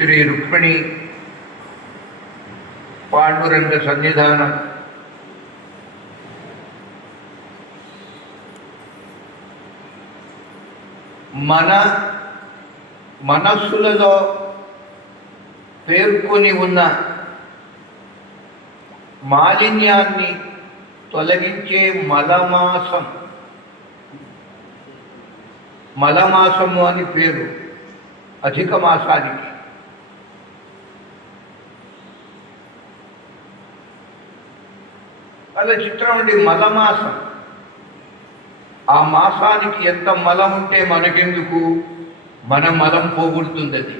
శ్రీ రుక్మిణి పాండురంగ సన్నిధానం మన మనస్సులలో పేర్కొని ఉన్న మాలిన్యాన్ని తొలగించే మలమాసము అని పేరు అధిక మాసానికి. అలా చిత్రం అండి, మలమాసం. ఆ మాసానికి ఎంత మలం ఉంటే మనకెందుకు, మన మలం పోగొడుతుంది అది.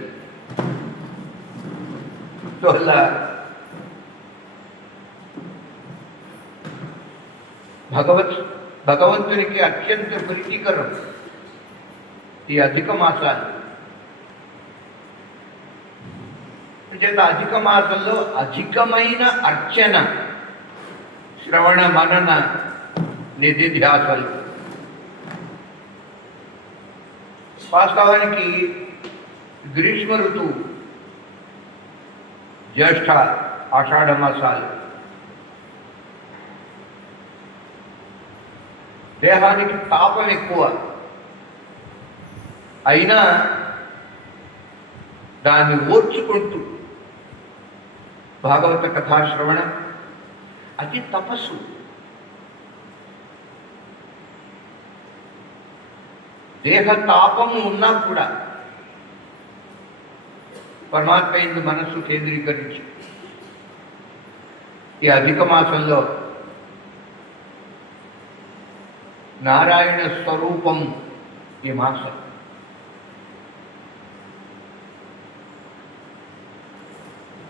అలా భగవంతునికి అత్యంత ప్రీతికరం ఈ అధిక మాసాలు. చేత అధిక మాసంలో అధికమైన అర్చన, శ్రవణ మనన నిధిధ్యాసలు. వాస్తవానికి గ్రీష్మ ఋతువు, జ్యేష్ఠ ఆషాఢ మాసాలు దేహానికి తాపం ఎక్కువ అయినా దాన్ని ఓర్చుకుంటూ భాగవత కథాశ్రవణం అది తపస్సు. దేహ తాపము ఉన్నా కూడా పరమాత్మ యందు మనస్సు కేంద్రీకరించి ఈ అధిక మాసంలో నారాయణ స్వరూపం ఈ మాసం.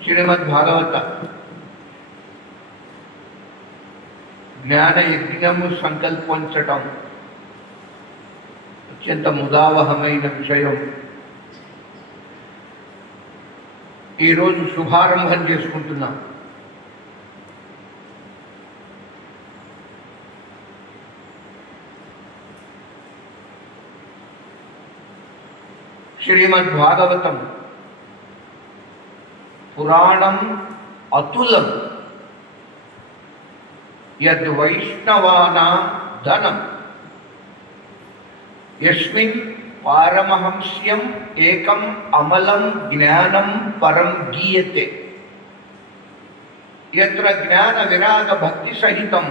శ్రీమద్ భాగవత జ్ఞాన యజ్ఞము సంకల్పించటం అత్యంత ముదావహమైన విషయం. ఈరోజు శుభారంభం చేసుకుంటున్నాం. శ్రీమద్ భాగవతం పురాణం అతులం యద్ వైష్ణవానాం ధనం యస్మిన్ పారమహంస్యం ఏకం అమలం జ్ఞానం పరం గీయతే యత్ర జ్ఞాన విరాగ భక్తి సహితం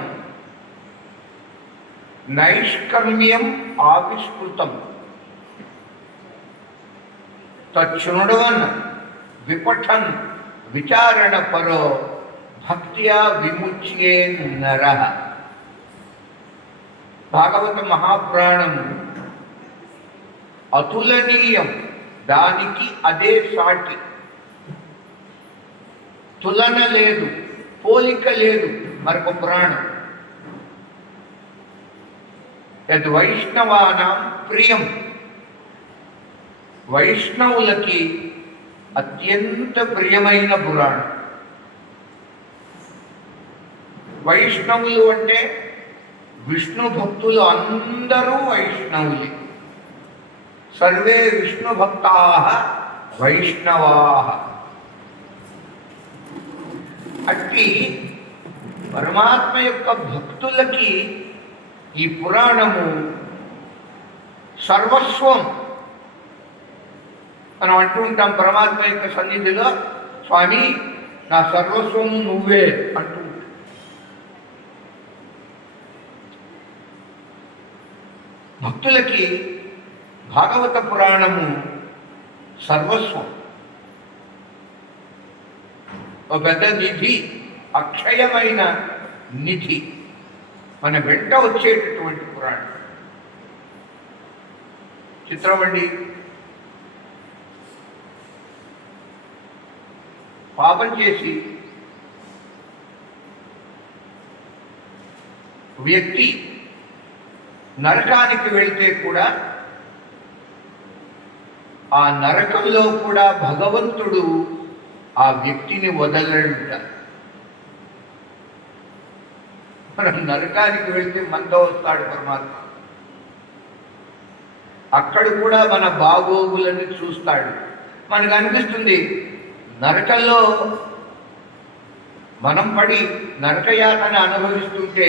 నైష్కర్మ్యం ఆవిష్కృతం తచ్ఛృణ్వన్ విపఠన్ విచారణ పరో భక్త్యా విముచ్యే నరః. భాగవత మహాపురాణం అతులనీయం, దానికి అదే సాటి. తులన లేదు, పోలిక లేదు మరొక పురాణం. యద్ వైష్ణవానాం ప్రియం, వైష్ణవులకి అత్యంత ప్రియమైన పురాణం. వైష్ణవులు అంటే విష్ణు భక్తులు అందరూ వైష్ణవులే. సర్వే విష్ణు భక్తాః వైష్ణవాః. అట్టి పరమాత్మ యొక్క భక్తులకి ఈ పురాణము సర్వస్వం. మనం అంటూ ఉంటాం పరమాత్మ యొక్క సన్నిధిలో, స్వామి నా సర్వస్వము నువ్వే అంటూ. భక్తులకి భాగవత పురాణము సర్వస్వం, ఒక పెద్ద నిధి, అక్షయమైన నిధి, మన వెంట వచ్చేటటువంటి పురాణం. చిత్రమండి, పాపం చేసి వ్యక్తి నరకానికి వెళ్తే కూడా ఆ నరకంలో కూడా భగవంతుడు ఆ వ్యక్తిని వదలడుట. మనం నరకానికి వెళ్తే మనతో వస్తాడు పరమాత్మ. అక్కడ కూడా మన బాగోగులని చూస్తాడు. మనకు అనిపిస్తుంది నరకంలో మనం పడి నరకయాతన అనుభవిస్తుంటే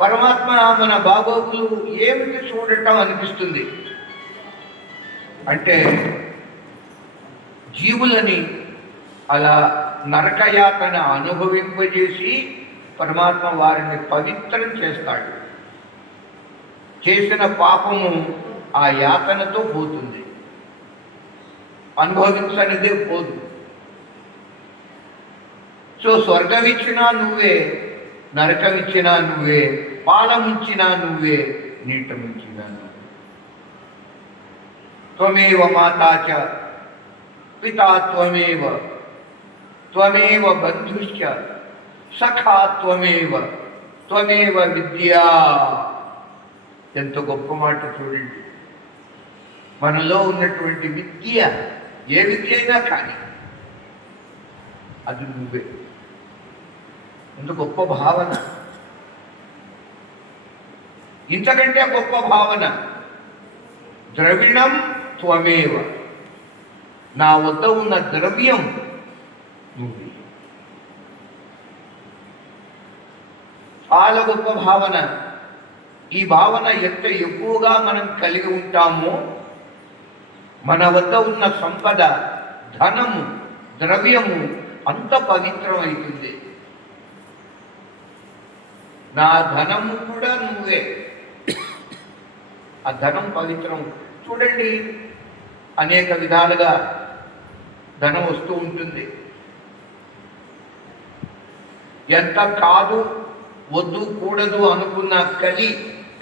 పరమాత్మ మన బాగోగులు ఏమిటి చూడటం అనిపిస్తుంది. అంటే జీవులని అలా నరకయాతన అనుభవింపజేసి పరమాత్మ వారిని పవిత్రం చేస్తాడు. చేసిన పాపము ఆ యాతనతో పోతుంది, అనుభవించనిదే పోదు. సో స్వర్గమిచ్చినా నువ్వే, నరకమిచ్చినా నువ్వే, పాలముంచినా నువ్వే, నీటముంచినా నువ్వే. త్వమేవ మాతా చ పితా త్వమేవ, త్వమేవ బంధుశ్చ సఖా త్వమేవ, త్వమేవ విద్యా. ఎంత గొప్ప మాట చూడండి. మనలో ఉన్నటువంటి విద్య, ఏ విద్య అయినా కానీ అది నువ్వే. ఎంత గొప్ప భావన, ఇంతకంటే గొప్ప భావన. ద్రవిణం త్వమేవ, నా వద్ద ఉన్న ద్రవ్యం నువ్వే. చాలా గొప్ప భావన. ఈ భావన ఎంత ఎక్కువగా మనం కలిగి ఉంటామో మన వద్ద ఉన్న సంపద, ధనము, ద్రవ్యము అంత పవిత్రమవుతుంది. నా ధనము కూడా నువ్వే. ఆ ధనం పవిత్రం. చూడండి, అనేక విధాలుగా ధనం వస్తూ ఉంటుంది. ఎంత కాదు, వద్దు, కూడదు అనుకున్న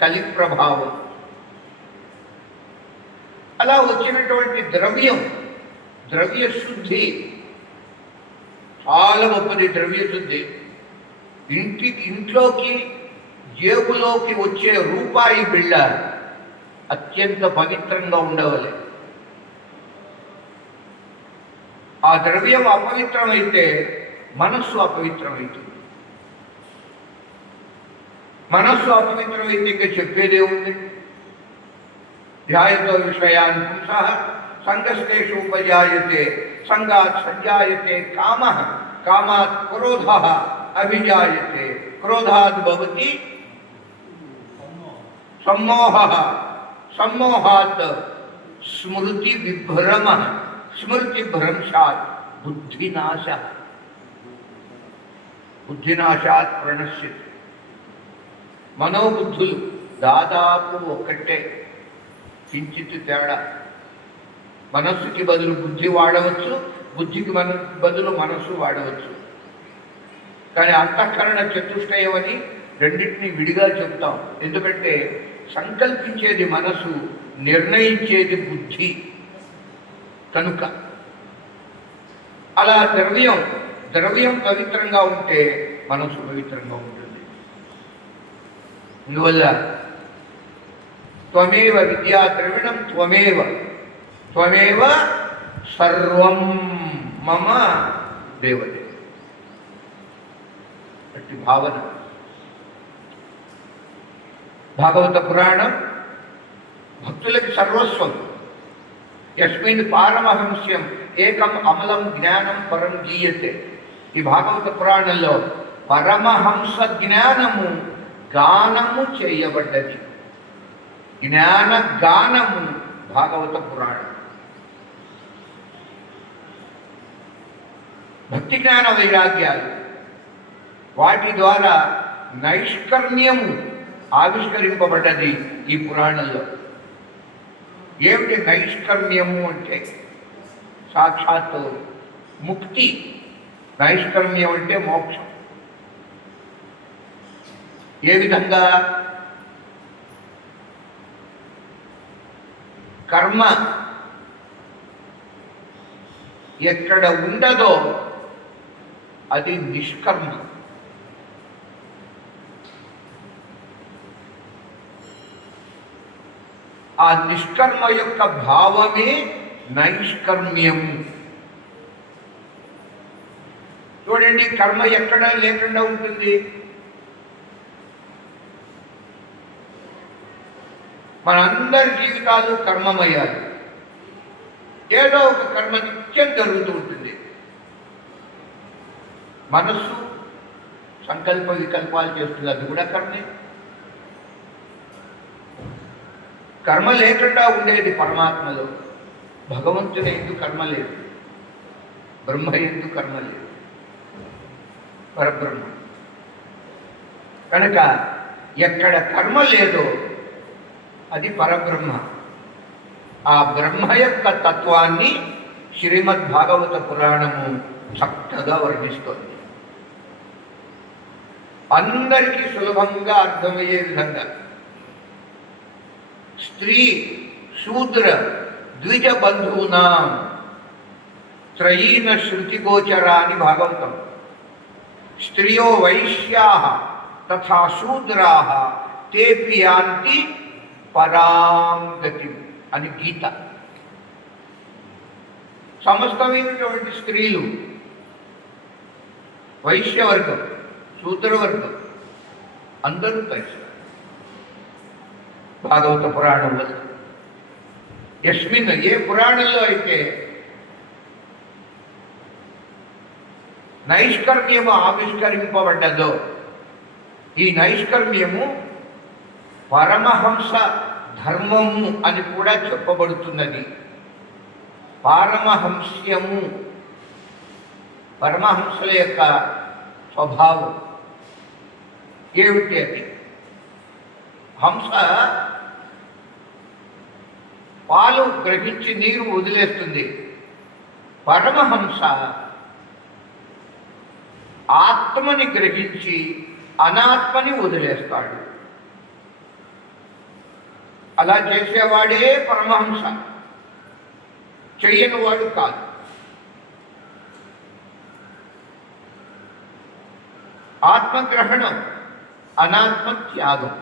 కలి ప్రభావం. అలా వచ్చినటువంటి ద్రవ్య శుద్ధి చాలా గొప్పది. ద్రవ్య శుద్ధి ఇంట్లోకి, జేబులోకి వచ్చే రూపాయి బిళ్ళ అత్యంత పవిత్రంగా ఉండవాలి. ఆ ద్రవ్యం అపవిత్రమైతే మనస్సు అపవిత్రమవుతుంది. మనస్సు అపవిత్రమైతే ఇంకా చెప్పేదే ఉంది. ధ్యాయతో విషయాన్ పుంసః సంగస్తేషు ఉపజాయతే, సంగాత్ సంజాయతే కామః, కామాత్ క్రోధః అభిజాయతే, క్రోధాత్ భవతి సమ్మోహః, సమ్మోహాత్ స్మృతి విభ్రమః, స్మృతి భ్రంశాత్ బుద్ధినాశః, బుద్ధినాశాత్ ప్రణశ్యతి. మనోబుద్ధులు దాదాపు ఒక్కటే, కించిత్ తేడా. మనస్సుకి బదులు బుద్ధి వాడవచ్చు, బుద్ధికి బదులు మనస్సు వాడవచ్చు. కానీ అంతఃకరణ చతుష్టయం అని రెండింటినీ విడిగా చెప్తాం. ఎందుకంటే సంకల్పించేది మనసు, నిర్ణయించేది బుద్ధి కనుక. అలా ద్రవ్యం పవిత్రంగా ఉంటే మనసు పవిత్రంగా ఉంటుంది. అందువల్ల త్వమేవ విద్యా ద్రవిణం త్వమేవ సర్వం మమ దేవదే. అట్టి భావన. భాగవత పురాణం భక్తులకి సర్వస్వం. యస్మిన్ పారమహంస్యం ఏకం అమలం జ్ఞానం పరం గీయతే. ఈ భాగవత పురాణంలో పరమహంస జ్ఞానము గానము చేయబడ్డది. జ్ఞాన గానము భాగవత పురాణం. భక్తి జ్ఞాన వైరాగ్యాలు, వాటి ద్వారా నైష్కర్మ్యము ఆవిష్కరింపబడ్డది ఈ పురాణంలో. ఏమిటి నైష్కర్మ్యము అంటే? సాక్షాత్తు ముక్తి. నైష్కర్మ్యం అంటే మోక్షం. ఏ విధంగా? కర్మ ఎక్కడ ఉండదో అది నిష్కర్మ. ఆ నిష్కర్మ యొక్క భావమే నైష్కర్మ్యము. చూడండి, కర్మ ఎక్కడ లేకుండా ఉంటుంది? మనందరి జీవితాలు కర్మమయ్యాలి. ఏదో ఒక కర్మ నిత్యం జరుగుతూ ఉంటుంది. మనస్సు సంకల్ప వికల్పాలు చేస్తుంది, అది కూడా కర్మే. కర్మ లేకుండా ఉండేది పరమాత్మలో. భగవంతుని ఎందు కర్మ లేదు, బ్రహ్మ ఎందు కర్మ లేదు, పరబ్రహ్మ. కనుక ఎక్కడ కర్మ లేదో అది పరబ్రహ్మ. ఆ బ్రహ్మ యొక్క తత్వాన్ని శ్రీమద్ భాగవత పురాణము చక్కగా వర్ణిస్తోంది. అందరికీ సులభంగా అర్థమయ్యే విధంగా స్త్రీ శూద్ర ద్విజ బంధూనాం త్రయీన శృతిగోచరా అని భాగవతం. స్త్రియో వైశ్యాః తథా శూద్రాః తేపి యాంతి పరాం గతిం అని గీత. సమస్తమైనటువంటి స్త్రీలు, వైశ్యవర్గం, శూద్రవర్గం అందరూ కలిసి భాగవత పురాణంలో యస్మిన్ ఏ పురాణంలో అయితే నైష్కర్మ్యము ఆవిష్కరింపబడ్డదో, ఈ నైష్కర్మ్యము పరమహంస ధర్మము అని కూడా చెప్పబడుతున్నది. పారమహంస్యము, పరమహంసల యొక్క స్వభావం ఏమిటి? అది హంస పాలు గ్రహించి నీరు వదిలేస్తుంది. పరమహంస ఆత్మని గ్రహించి అనాత్మని వదిలేస్తాడు. అలా చేసేవాడే పరమహంస, చెయ్యని వాడు కాదు. ఆత్మగ్రహణం, అనాత్మ త్యాగం.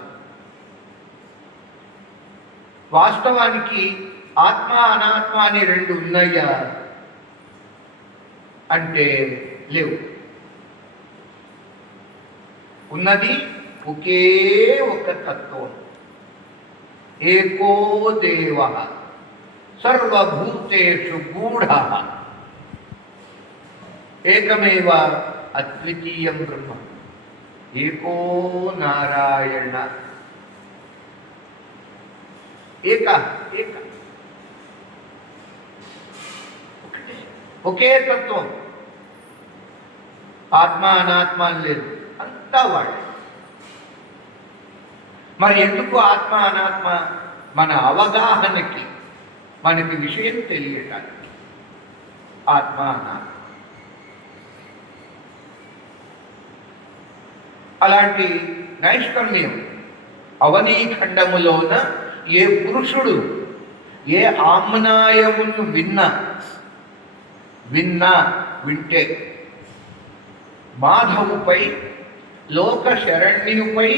వాస్తవానికి ఆత్మ అనాత్మ అని రెండు ఉన్నాయా అంటే లేవు. ఉన్నది ఒకే ఒక తత్వం. ఏకో దేవ సర్వభూతేషు గూఢః ఏకమేవ అద్వితీయం బ్రహ్మ. ఏకో నారాయణ. ఏక ఏక ఒకే తత్వం. ఆత్మ అనాత్మ లేదు, అంతా వాడే. మరి ఎందుకు ఆత్మ అనాత్మ? మన అవగాహనకి, మనకి విషయం తెలియటానికి ఆత్మ అనాత్మ. అలాంటి నైష్కర్మ్యం అవనీఖండములోన ఏ పురుషుడు ఏ ఆమ్నాయమును వింటే మాధవుపై లోక శరణ్యుపై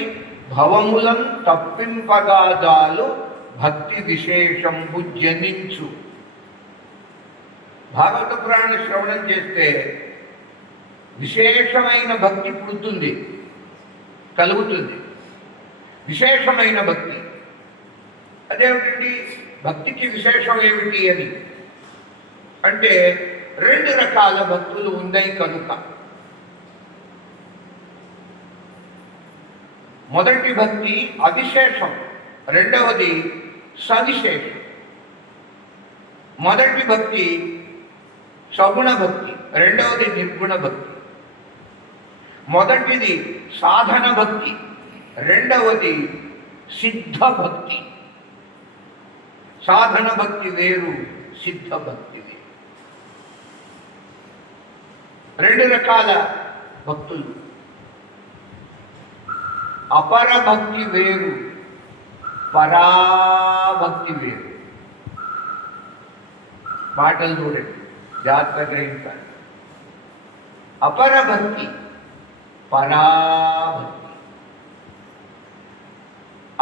భవములం తప్పింపగాదాలు భక్తి విశేషంబు జనించు. భాగవత పురాణ శ్రవణం చేస్తే విశేషమైన భక్తి పుడుతుంది, కలుగుతుంది. విశేషమైన భక్తి అదేమిటండి? భక్తికి విశేషం ఏమిటి అని అంటే రెండు రకాల భక్తులు ఉన్నాయి కనుక. మొదటి భక్తి అవిశేషం, రెండవది సవిశేషం. మొదటి భక్తి సగుణ భక్తి, రెండవది నిర్గుణ భక్తి. మొదటిది సాధన భక్తి, రెండవది సిద్ధ భక్తి. సాధన భక్తి వేరు, సిద్ధ భక్తి వేరు. రెండు రకాల భక్తులు. అపర భక్తి వేరు, పరాభక్తి వేరు. మాటలు చూడండి, జాగ్రత్త గ్రహించాలి. అపర భక్తి, పరాభక్తి.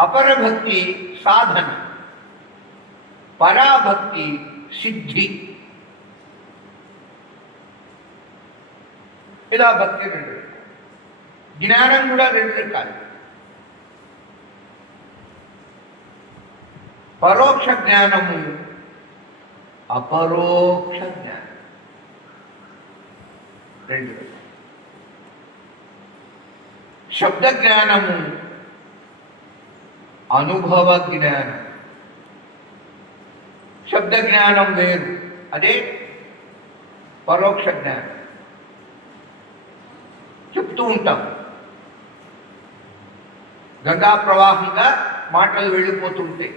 అపర భక్తి సాధన, పరాభక్తి సిద్ధి. ఇలా భక్తి రెండు రకాలు. జ్ఞానం కూడా రెండు రకాలు. పరోక్ష జ్ఞానము, అపరోక్ష జ్ఞానం. రెండు శబ్ద జ్ఞానము, అనుభవ జ్ఞానం. శబ్ద జ్ఞానం వేరు, అదే పరోక్ష జ్ఞానం. చెప్తూ ఉంటాం, గంగా ప్రవాహంగా మాటలు వెళ్ళిపోతుంటాయి.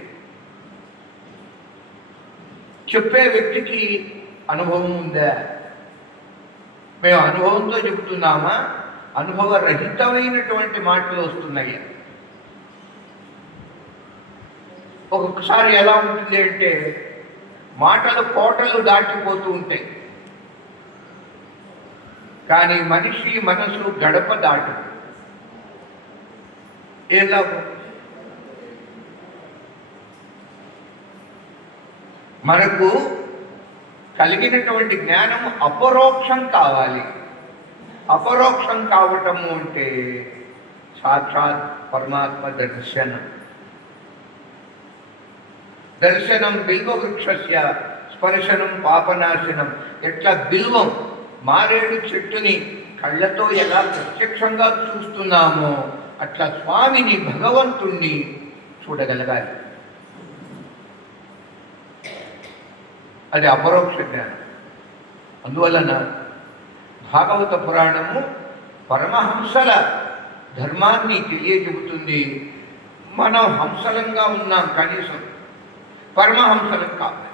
చెప్పే వ్యక్తికి అనుభవం ఉందా? మేము అనుభవంతో చెబుతున్నామా, అనుభవరహితమైనటువంటి మాటలు వస్తున్నాయి? ఒక్కొక్కసారి ఎలా ఉంటుంది అంటే మాటలు కోటలు దాటిపోతూ ఉంటాయి, కానీ మనిషి మనసు గడప దాటు. ఎలా మనకు కలిగినటువంటి జ్ఞానము అపరోక్షం కావాలి. అపరోక్షం కావటము అంటే సాక్షాత్ పరమాత్మ దర్శనం. దర్శనం బిల్వవృక్షస్య స్పర్శనం పాపనాశనం. ఎట్లా బిల్వం మారేడు చెట్టుని కళ్ళతో ఎలా ప్రత్యక్షంగా చూస్తున్నామో అట్లా స్వామిని, భగవంతుణ్ణి చూడగలగాలి. అది అపరోక్ష జ్ఞానం. అందువలన భాగవత పురాణము పరమహంసల ధర్మాన్ని తెలియజెబుతుంది. మనం హంసలంగా ఉన్నాం, కనీసం పరమహంసలం కావాలి.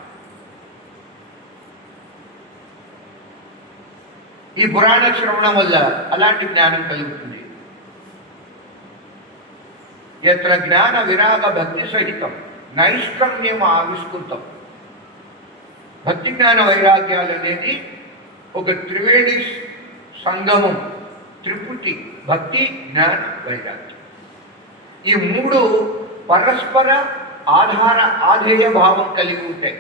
ఈ పురాణ శ్రవణం వల్ల అలాంటి జ్ఞానం కలుగుతుంది. ఎత్ర జ్ఞాన విరాగ భక్తి సహితం నైష్కర్మ్యం ఆవిష్కృతం. భక్తి జ్ఞాన వైరాగ్యాలు అనేది ఒక త్రివేణి సంగమం, త్రిపుటి, భక్తి జ్ఞాన వైరాగ్యం. ఈ మూడు పరస్పర ఆధార ఆధేయ భావం కలిగి ఉంటాయి.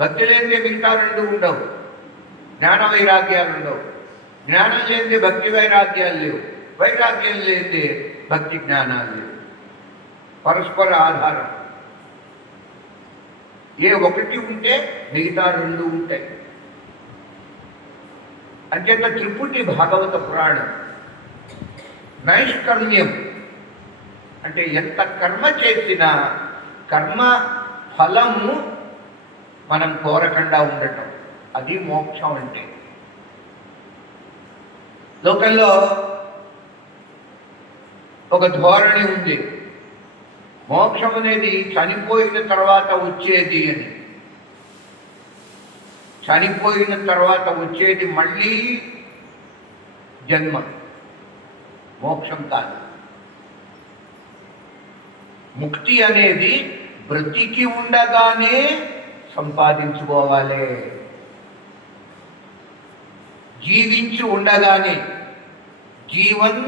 భక్తి లేనిదే మిగతా రెండు ఉండవు, జ్ఞాన వైరాగ్యాలు ఉండవు. జ్ఞానం లేనిదే భక్తి వైరాగ్యాలు లేవు, వైరాగ్యం లేనిదే భక్తి జ్ఞానాలు లేవు. పరస్పర ఆధారం. ఏ ఒకటి ఉంటే మిగతా రెండు ఉంటాయి. అంచేత త్రిపుటి భాగవత పురాణం. నైష్కర్మ్యం అంటే ఎంత కర్మ చేసినా కర్మ ఫలము మనం కోరకుండా ఉండటం, అది మోక్షం అంటే. లోకంలో ఒక ధోరణి ఉంది, మోక్షం అనేది చనిపోయిన తర్వాత వచ్చేది అని. చనిపోయిన తర్వాత వచ్చేది మళ్ళీ జన్మ, మోక్షం కాదు. ముక్తి అనేది బ్రతికి ఉండగానే సంపాదించుకోవాలి. జీవించి ఉండగానే, జీవన్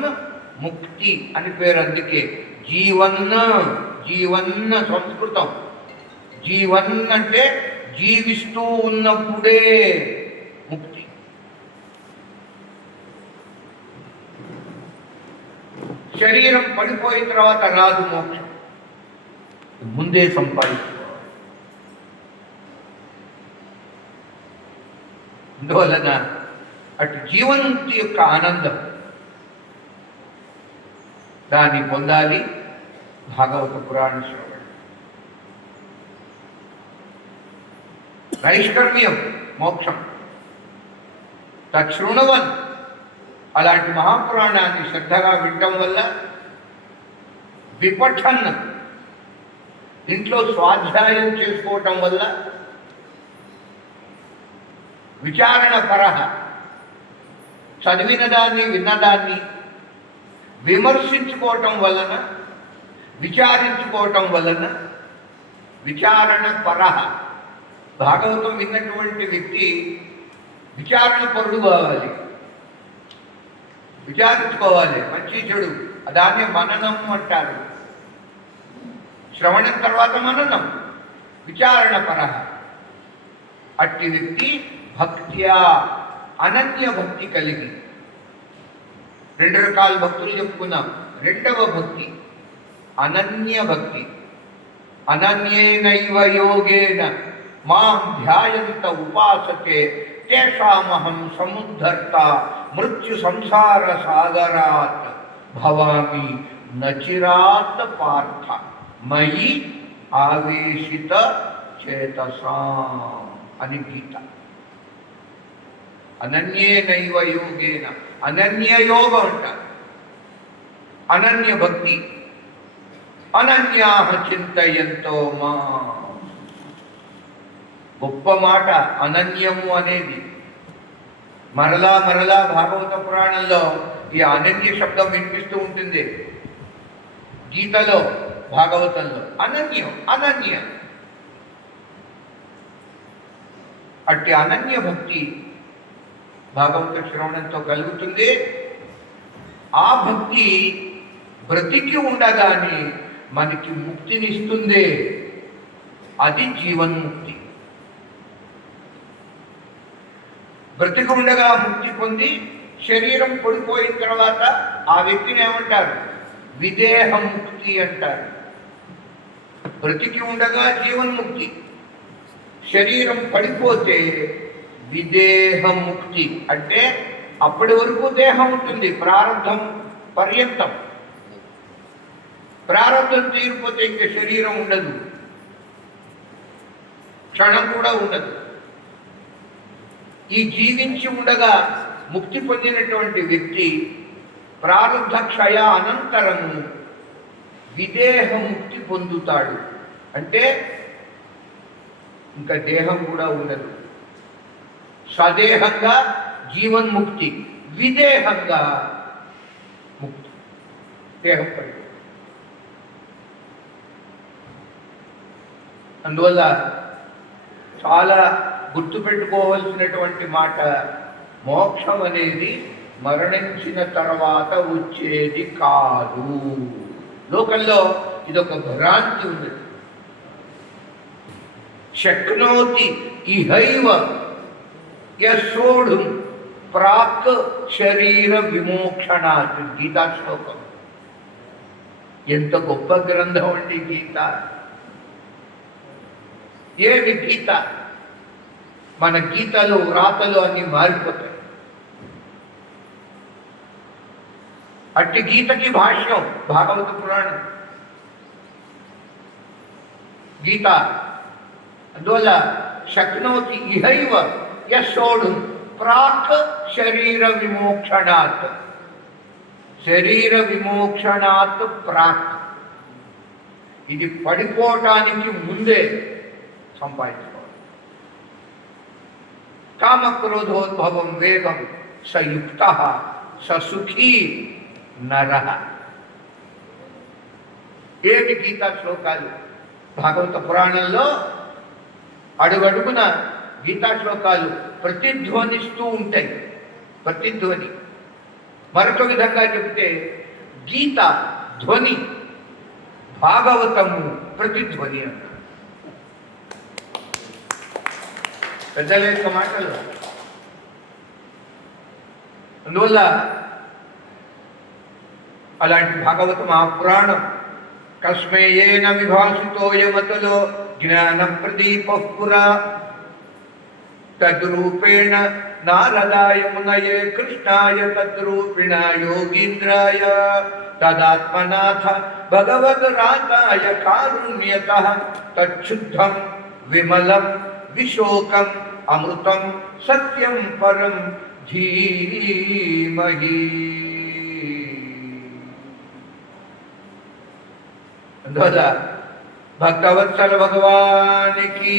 ముక్తి అని పేరు. అందుకే జీవన్న, జీవన్న సంస్కృతం. జీవన్ అంటే జీవిస్తూ ఉన్నప్పుడే ముక్తి. శరీరం పడిపోయిన తర్వాత రాదు మోక్షం, ముందే సంపాదించుకోవాలి. అందువలన అటు జీవన్ముక్తి యొక్క ఆనందం దాన్ని పొందాలి భాగవత పురాణ శ్రవణం. నైష్కర్మ్యం మోక్షం. తశృణవన్, అలాంటి మహాపురాణాన్ని శ్రద్ధగా వినటం వల్ల, విపఠన్ ఇంట్లో స్వాధ్యాయం చేసుకోవటం వల్ల, విచారణ పరహ చదివిన దాన్ని విన్నదాన్ని విమర్శించుకోవటం వలన, విచారించుకోవటం వలన, విచారణ పరహ భాగవతం విన్నటువంటి వ్యక్తి విచారణ పరుడు కావాలి, విచారించుకోవాలి మంచి చెడు. దాన్ని మననం అంటారు. శ్రవణం తర్వాత మననం, విచారణ పరహ. అట్టి వ్యక్తి భక్త్యా, అనన్య భక్తి కలిగి. రెండు రకాల భక్తులు చెప్పుకున్నాం. రెండవ భక్తి అనన్య భక్తి. అనన్యేనైవ యోగేన మాం ధ్యాయంత ఉపాసతే తేషామహం సముద్ధర్త మృత్యు సంసార సాగరాత్ భవామి నచిరాత్ పార్థ మయి ఆవేశిత చేతసాం అని గీత. అనన్యేనైవ యోగేన, అనన్య యోగం అంటారు, అనన్య భక్తి. అనన్యాః చింతయంతో మా, గొప్ప మాట అనన్యము అనేది. మరలా మరలా భాగవత పురాణంలో ఈ అనన్య శబ్దం వినిపిస్తూ ఉంటుంది. గీతలో, భాగవతంలో అనన్యం, అనన్య. అట్టి అనన్య భక్తి భాగవత శ్రవణంతో కలుగుతుంది. ఆ భక్తి బ్రతికి ఉండగానే మనకి ముక్తినిస్తుంది. అది జీవన్ముక్తి. బ్రతికి ఉండగా ముక్తి పొంది శరీరం పడిపోయిన తర్వాత ఆ వ్యక్తిని ఏమంటారు? విదేహ ముక్తి అంటారు. బ్రతికి ఉండగా జీవన్ముక్తి, శరీరం పడిపోతే విదేహ ముక్తి. అంటే అప్పటి వరకు దేహం ఉంటుంది, ప్రారంధం పర్యంతం. ప్రారంధం తీరిపోతే ఇంక శరీరం ఉండదు, క్షణం కూడా ఉండదు. ఈ జీవించి ఉండగా ముక్తి పొందినటువంటి వ్యక్తి ప్రారంధ క్షయ అనంతరము విదేహ ముక్తి పొందుతాడు. అంటే ఇంకా దేహం కూడా ఉండదు. సదేహంగా జీవన్ముక్తి, విదేహంగా ముక్తి, దేహం పడి. అందువల్ల చాలా గుర్తుపెట్టుకోవలసినటువంటి మాట, మోక్షం అనేది మరణించిన తర్వాత వచ్చేది కాదు. లోకంలో ఇదొక భ్రాంతి ఉంది. శక్నోతి ఇహైవ యశోఢుం ప్రాక్ శరీర విమోక్షణాత్. గీతా శ్లోకం. ఎంత గొప్ప గ్రంథం అండి గీత. ఏమి గీత? మన గీతలు, వ్రాతలు అన్ని మారిపోతాయి. అట్టి గీతకి భాష్యం భాగవత పురాణం, గీత. అందువల్ల శక్నోతి ఇహైవ యశోఢుం ప్రాక్ శరీర విమోక్షణాత్. శరీర విమోక్షణాత్ ప్రాక్. ఇది పడిపోవటానికి ముందే సంపాదించుకోవాలి. కామక్రోధోద్భవం వేగం సయుక్త ససుఖీ నరః. ఏమి గీతా శ్లోకాలు! భాగవత పురాణంలో అడుగడుగున గీతా శ్లోకాలు ప్రతిధ్వనిస్తూ ఉంటాయి. ప్రతిధ్వని. మరొక విధంగా చెబితే గీత ధ్వని, భాగవతము ప్రతిధ్వని అంటారు. పెద్దల యొక్క మాటలు. అందువల్ల అలాంటి భాగవత మహాపురాణం కస్మేయేన విభాసితోయమతలో జ్ఞాన ప్రదీప పురా తద్రూపేణ నారదాయ మునయే కృష్ణాయ తద్రూపిణ యోగీంద్రాయ తదాత్మనాథ భగవద్రాతాయ కారుణ్యతః తచ్చుద్ధం విమలం విశోకం అమృతం సత్యం పరం ధీమహి. అందువల్ల భక్తవత్సల భగవానికి